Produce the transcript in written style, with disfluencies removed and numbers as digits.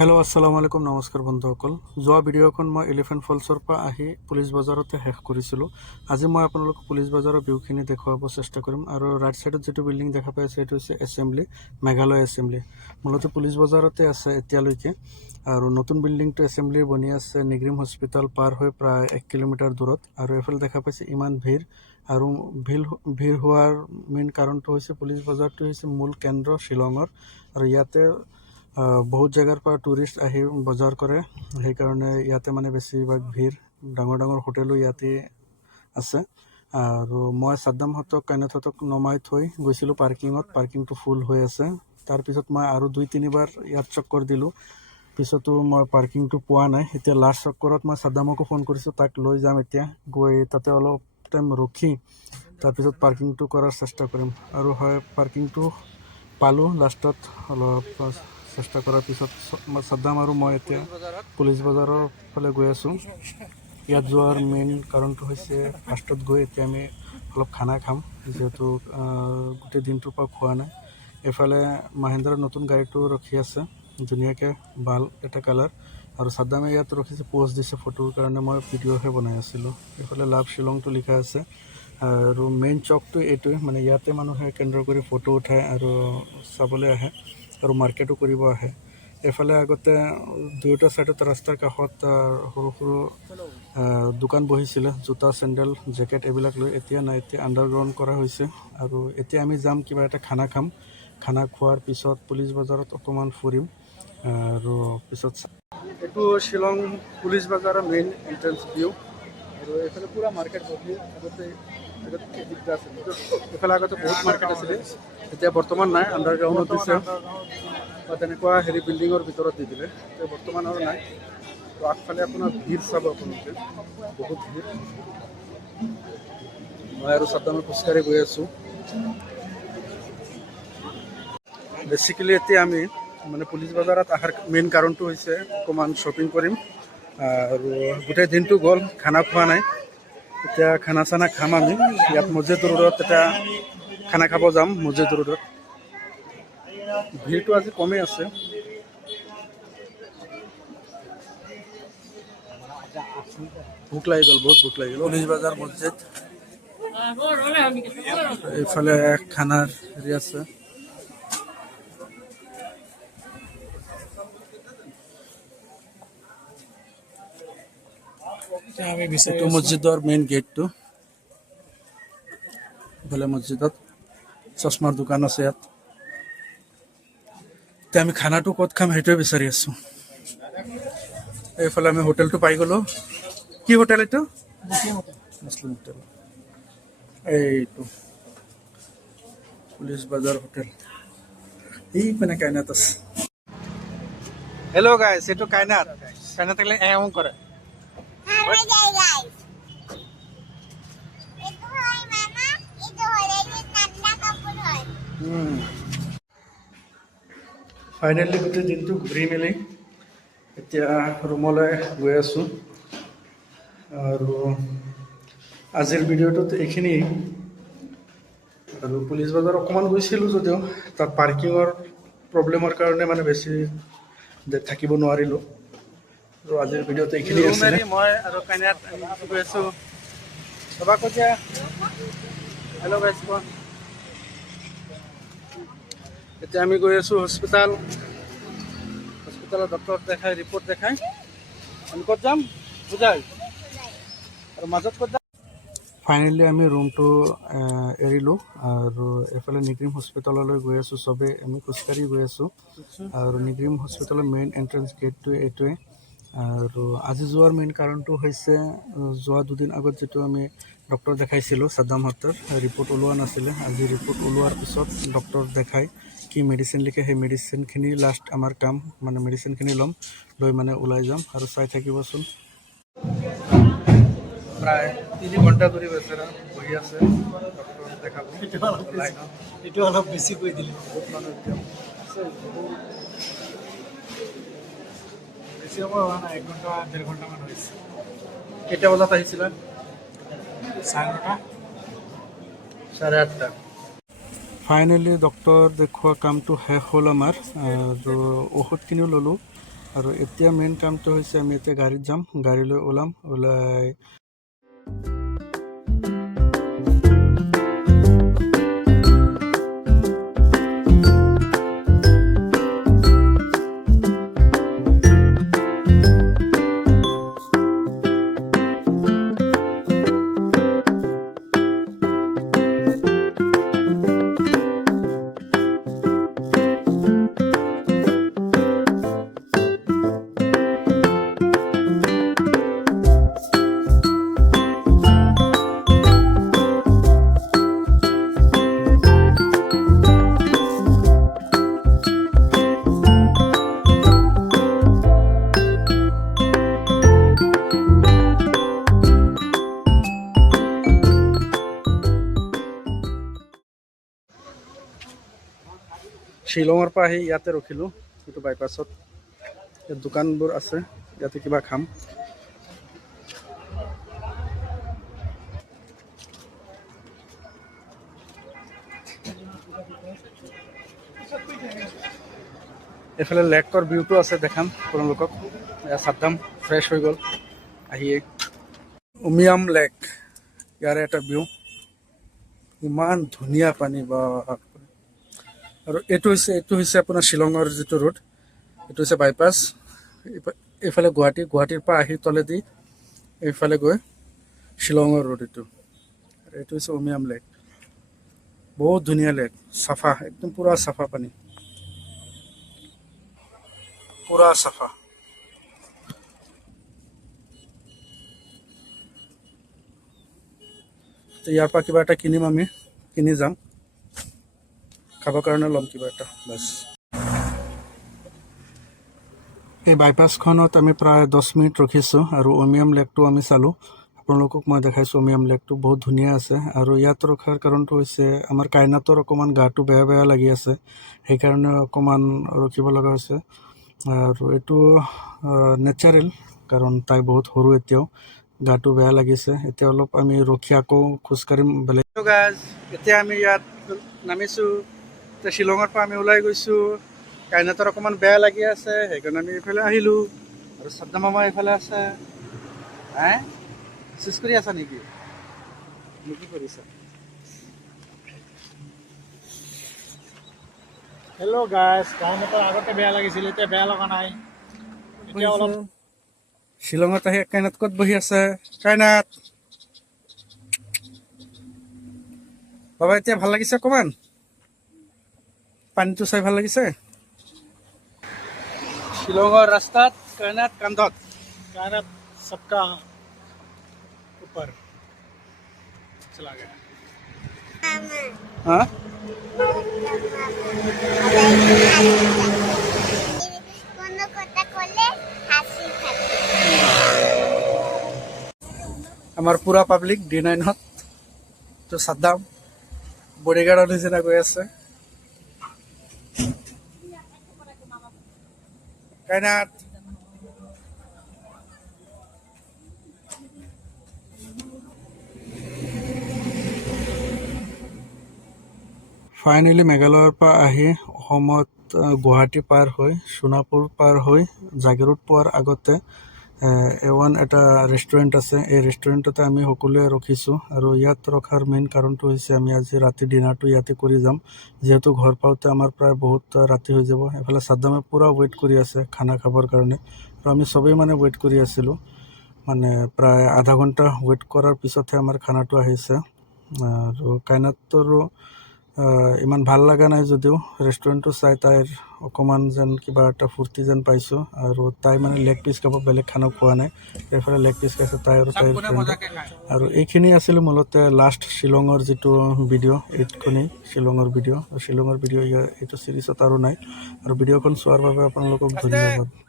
Hello' আসসালামু আলাইকুম নমস্কাৰ বন্ধুসকল। যোৱা ভিডিঅ'খন মই এলিফেণ্ট ফলছৰ পৰা আহি পুলিচ বজাৰতে শেষ কৰিছিলোঁ। আজি মই আপোনালোকক পুলিচ বজাৰৰ ভিউখিনি দেখুৱাব চেষ্টা কৰিম। আৰু ৰাইট ছাইডত যিটো বিল্ডিং দেখা পাই আছে সেইটো হৈছে এছেম্বলি, মেঘালয় এছেম্বলি। মূলতঃ পুলিচ বজাৰতে আছে এতিয়ালৈকে। আৰু নতুন বিল্ডিংটো এছেম্বলিৰ বনি আছে নিগ্ৰিম হস্পিটেল পাৰ হৈ প্ৰায় 1 কিলোমিটাৰ দূৰত। আৰু এইফালে দেখা পাইছে ইমান ভিৰ। আৰু ভিৰ হোৱাৰ মেইন কাৰণটো হৈছে পুলিচ বজাৰটো হৈছে মূল কেন্দ্ৰ শ্বিলঙৰ। আৰু ইয়াতে বহুত জেগাৰ পৰা টুৰিষ্ট আহি বজাৰ কৰে, সেইকাৰণে ইয়াতে মানে বেছিভাগ ভিৰ। ডাঙৰ ডাঙৰ হোটেলো ইয়াতে আছে। আৰু মই সাদ্দামহঁতক কাইনাথহঁতক নমাই থৈ গৈছিলোঁ পাৰ্কিঙত। পাৰ্কিংটো ফুল হৈ আছে। তাৰপিছত মই আৰু 2-3 বাৰ ইয়াত চক্কৰ দিলোঁ, পিছতো মই পাৰ্কিংটো পোৱা নাই। এতিয়া লাষ্ট চক্কৰত মই সাদ্দামকো ফোন কৰিছোঁ, তাক লৈ যাম এতিয়া। গৈ তাতে অলপ টাইম ৰখি তাৰপিছত পাৰ্কিংটো কৰাৰ চেষ্টা কৰিম। আৰু হয়, পাৰ্কিংটো পালোঁ লাষ্টত। অলপ চেষ্টা কৰাৰ পিছত সাদ্দাম আৰু মই এতিয়া পুলিচ বজাৰৰ ফালে গৈ আছোঁ। ইয়াত যোৱাৰ মেইন কাৰণটো হৈছে ফাৰ্ষ্টত গৈ এতিয়া আমি অলপ খানা খাম, যিহেতু গোটেই দিনটোৰ পৰা খোৱা নাই। এইফালে মাহিন্দ্ৰাৰ নতুন গাড়ীটো ৰখি আছে, ধুনীয়াকৈ ভাল এটা কালাৰ। আৰু সাদ্দামে ইয়াত ৰখিছে, পোষ্ট দিছে ফটোৰ কাৰণে। মই ভিডিঅ'হে বনাই আছিলোঁ। এইফালে লাভ শ্বিলংটো লিখা আছে। আৰু মেইন চকটো এইটোৱে, মানে ইয়াতে মানুহে কেন্দ্ৰ কৰি ফটো উঠায় আৰু চাবলৈ আহে আৰু মাৰ্কেটো কৰিব আহে। এইফালে আগতে দুয়োটা ছাইডত ৰাস্তাৰ কাষত সৰু সৰু দোকান বহিছিলে, জোতা, চেণ্ডেল, জেকেট এইবিলাক লৈ। এতিয়া নাই, এতিয়া আণ্ডাৰগ্ৰাউণ্ড কৰা হৈছে। আৰু এতিয়া আমি যাম, কিবা এটা খানা খাম। খানা খোৱাৰ পিছত পুলিচ বজাৰত অকণমান ফুৰিম। আৰু পিছত এইটো শ্বিলং পুলিচ বজাৰৰ মেইন এণ্ট্ৰেঞ্চ ভিউ। আৰু এইফালে পূৰা মাৰ্কেট বহি আগতে দিগদাৰ আছিলে। এইফালে আগতে বহুত মাৰ্কেট আছিলে, এতিয়া বৰ্তমান নাই, আণ্ডাৰগ্ৰাউণ্ডত দিছে বা তেনেকুৱা বিল্ডিঙৰ ভিতৰত দি দিলে। এতিয়া বৰ্তমান আৰু নাই। তো আগফালে আপোনাৰ ভিৰ চাব, আপোনালোকে বহুত ভিৰ। মই আৰু সাদ্দামে খোজকাঢ়ি গৈ আছোঁ। বেচিকেলি এতিয়া আমি মানে পুলিচ বজাৰত অহাৰ মেইন কাৰণটো হৈছে অকণমান শ্বপিং কৰিম। আৰু গোটেই দিনটো গ'ল, খানা খোৱা নাই। এতিয়া খানা চানা খাম আমি ইয়াত মছজিদ ৰোডত। এতিয়া খানা খাব যাম মছজিদ ৰোডত। ভিৰটো আজি কমেই আছে। ভোক লাগি গ'ল, বহুত ভোক লাগি গ'ল। পুলিচ বজাৰ মছজিদ, এইফালে খানাৰ হেৰি আছে। এইটো মছজিদৰ মেইন গেটটো। এইফালে মছজিদত চশমাৰ দোকান আছে ইয়াত। এতিয়া আমি খানাটো ক'ত খাম সেইটোৱে বিচাৰি আছোঁ। এইফালে আমি হোটেলটো পাই গ'লোঁ। কি হোটেল এইটো? মুছলিম হোটেল। এইটো পুলিচ বজাৰ হোটেল। এই মানে কাইনাত আছে। হেল্ল' গাইছ, এইটো কাইনাত। কাইনাত থাকিলে এওঁ কৰে। ফাইনেলি গোটেই দিনটো ঘূৰি মেলি এতিয়া ৰুমলৈ গৈ আছোঁ। আৰু আজিৰ ভিডিঅ'টোত এইখিনিয়েই। আৰু পুলিচ বজাৰ অকণমান গৈছিলোঁ যদিও তাত পাৰ্কিঙৰ প্ৰব্লেমৰ কাৰণে মানে বেছি থাকিব নোৱাৰিলোঁ। আৰু আজিৰ ভিডিঅ'টো এইখিনি আছিলে। মই আৰু কাইনাত গৈ আছোঁ। বাবা কৈছে হেল্ল' গাইছ কোৱা। এতিয়া আমি গৈ আছোঁ হস্পিটেলত ডক্টৰক দেখাই, ৰিপৰ্ট দেখাই আমি ক'ত যাম বুজাই আৰু মাজত ক'ত যাম। ফাইনেলি আমি ৰুমটো এৰিলোঁ আৰু এইফালে নিগ্ৰিম হস্পিটেললৈ গৈ আছোঁ। চবেই আমি খোজকাঢ়ি গৈ আছোঁ। আৰু নিগ্ৰিম হস্পিটেলৰ মেইন এণ্ট্ৰেঞ্চ গেটটো এইটোৱে। আৰু আজি যোৱাৰ মেইন কাৰণটো হৈছে যোৱা 2 দিন আগত যিটো আমি ডক্টৰ দেখাইছিলোঁ সাদ্দামহঁতৰ, ৰিপৰ্ট ওলোৱা নাছিলে। আজি ৰিপৰ্ট ওলোৱাৰ পিছত ডক্টৰ দেখাই কি মেডিচিন লিখে সেই মেডিচিনখিনি লাষ্ট আমাৰ কাম, মানে মেডিচিনখিনি ল'ম, লৈ মানে ওলাই যাম। আৰু চাই থাকিবচোন। প্ৰায় 3 ঘণ্টা ধৰি বেচেৰা বহি আছে ডক্টৰ দেখাব। এইটো অলপ বেছি কৈ দিলে। বহুত মানুহ এতিয়া বেছি সময় হোৱা নাই, 1 ঘণ্টা 1.5 ঘণ্টামান হৈছে। কেইটা বজাত আহিছিলা? 9:30, 8:30। ফাইনেলি ডক্টৰ দেখুওৱা কামটো শেষ হ'ল আমাৰ। আৰু ঔষধখিনিও ল'লোঁ। আৰু এতিয়া মেইন কামটো হৈছে আমি এতিয়া গাড়ীত যাম, গাড়ীলৈ ওলাই শ্বিলঙৰ পৰা আহি ইয়াতে ৰখিলোঁ, এইটো বাইপাছত। ইয়াত দোকানবোৰ আছে, ইয়াতে কিবা খাম। এইফালে লেকৰ ভিউটো আছে, দেখাম আপোনালোকক। চাদ্দাম ফ্ৰেছ হৈ গ'ল আহিয়ে। উমিয়াম লেক, ইয়াৰে এটা ভিউ, ইমান ধুনীয়া পানী বা। আৰু এইটো হৈছে আপোনাৰ শ্বিলঙৰ যিটো ৰোড, এইটো হৈছে বাইপাছ। এইফালে গুৱাহাটীৰ পৰা আহি তলেদি এইফালে গৈ শ্বিলঙৰ ৰোড এইটো। এইটো হৈছে উমিয়াম লেক, বহুত ধুনীয়া লেক, চাফা, একদম পুৰা চাফা পানী, পুৰা চাফা। ইয়াৰ পৰা কিবা এটা কিনিম, আমি কিনি যাম, খাবৰ কাৰণে ল'ম কিবা এটা বাছ। এই বাইপাছখনত আমি প্ৰায় 10 মিনিট ৰখিছোঁ আৰু উমিয়াম লেকটো আমি চালোঁ। আপোনালোকক মই দেখাইছোঁ উমিয়াম লেকটো বহুত ধুনীয়া আছে। আৰু ইয়াত ৰখাৰ কাৰণটো হৈছে আমাৰ কাইনাতৰ অকণমান গাটো বেয়া লাগি আছে, সেইকাৰণে অকণমান ৰখিব লগা হৈছে। আৰু এইটো নেচাৰেল, কাৰণ তাই বহুত সৰু, এতিয়াও গাটো বেয়া লাগিছে। এতিয়া অলপ আমি ৰখি আকৌ খোজকাঢ়িম বেলেগ। এতিয়া আমি ইয়াত নামিছোঁ, এতিয়া শ্বিলঙৰ পৰা আমি ওলাই গৈছোঁ। কাইনাতৰ অকণমান বেয়া লাগি আছে, সেইকাৰণে আমি এইফালে আহিলোঁ। আৰু চাদ্দাম মামা এইফালে আছে। চুজ কৰি আছা নেকি? কি কৰিছা? হেল্ল' গাইছ, কাইনাতৰ আগতে বেয়া লাগিছিল, এতিয়া বেয়া লগা নাই। এতিয়া অলপ শ্বিলঙত আহি কাইনাত ক'ত বহি আছে? কাইনাত বাবা, এতিয়া ভাল লাগিছে অকণমান? পানীটো চাই ভাল লাগিছে? শ্বিলঙৰ ৰাস্তাত কাইনাত কান্ধত, कायनात सबका ऊपर चला गया। হা? আমাৰ পুৰা পাব্লিক D9ত তো চাদ্দাম বডিগাৰ্ডৰ নিচিনা গৈ আছে। কাইনাত ফাইনেলি মেঘালয়ৰ পৰা আহি অসমত গুৱাহাটী পাৰ হৈ সোণাপুৰ পাৰ হৈ জাগিৰোড পোৱাৰ আগতে A1 এটা ৰেষ্টুৰেণ্ট আছে। এই ৰেষ্টুৰেণ্টতে আমি সকলোৱে ৰখিছোঁ। আৰু ইয়াত ৰখাৰ মেইন কাৰণটো হৈছে আমি আজি ৰাতি ডিনাৰটো ইয়াতে কৰি যাম, যিহেতু ঘৰ পাওঁতে আমাৰ প্ৰায় বহুত ৰাতি হৈ যাব। এফালে চাদ্দামে পূৰা ৱেইট কৰি আছে খানা খাবৰ কাৰণে, আৰু আমি চবেই মানে ৱেইট কৰি আছিলোঁ, মানে প্ৰায় আধা ঘণ্টা ৱেইট কৰাৰ পিছতহে আমাৰ খানাটো আহিছে। আৰু কাইনাতৰো ইমান ভাল লগা নাই যদিও ৰেষ্টুৰেণ্টটো চাই তাইৰ অকণমান যেন কিবা এটা ফূৰ্তি যেন পাইছোঁ। আৰু তাই মানে লেগ পিচ খাব, বেলেগ খানা খোৱা নাই, এইফালে লেগ পিচ খাইছে তাই আৰু তাইৰ ফ্ৰেণ্ডে। আৰু এইখিনি আছিল মূলতে লাষ্ট শ্বিলঙৰ যিটো ভিডিঅ', এইখনেই শ্বিলঙৰ ভিডিঅ'। এইটো চিৰিজত আৰু নাই। আৰু ভিডিঅ'খন চোৱাৰ বাবে আপোনালোকক ধন্যবাদ।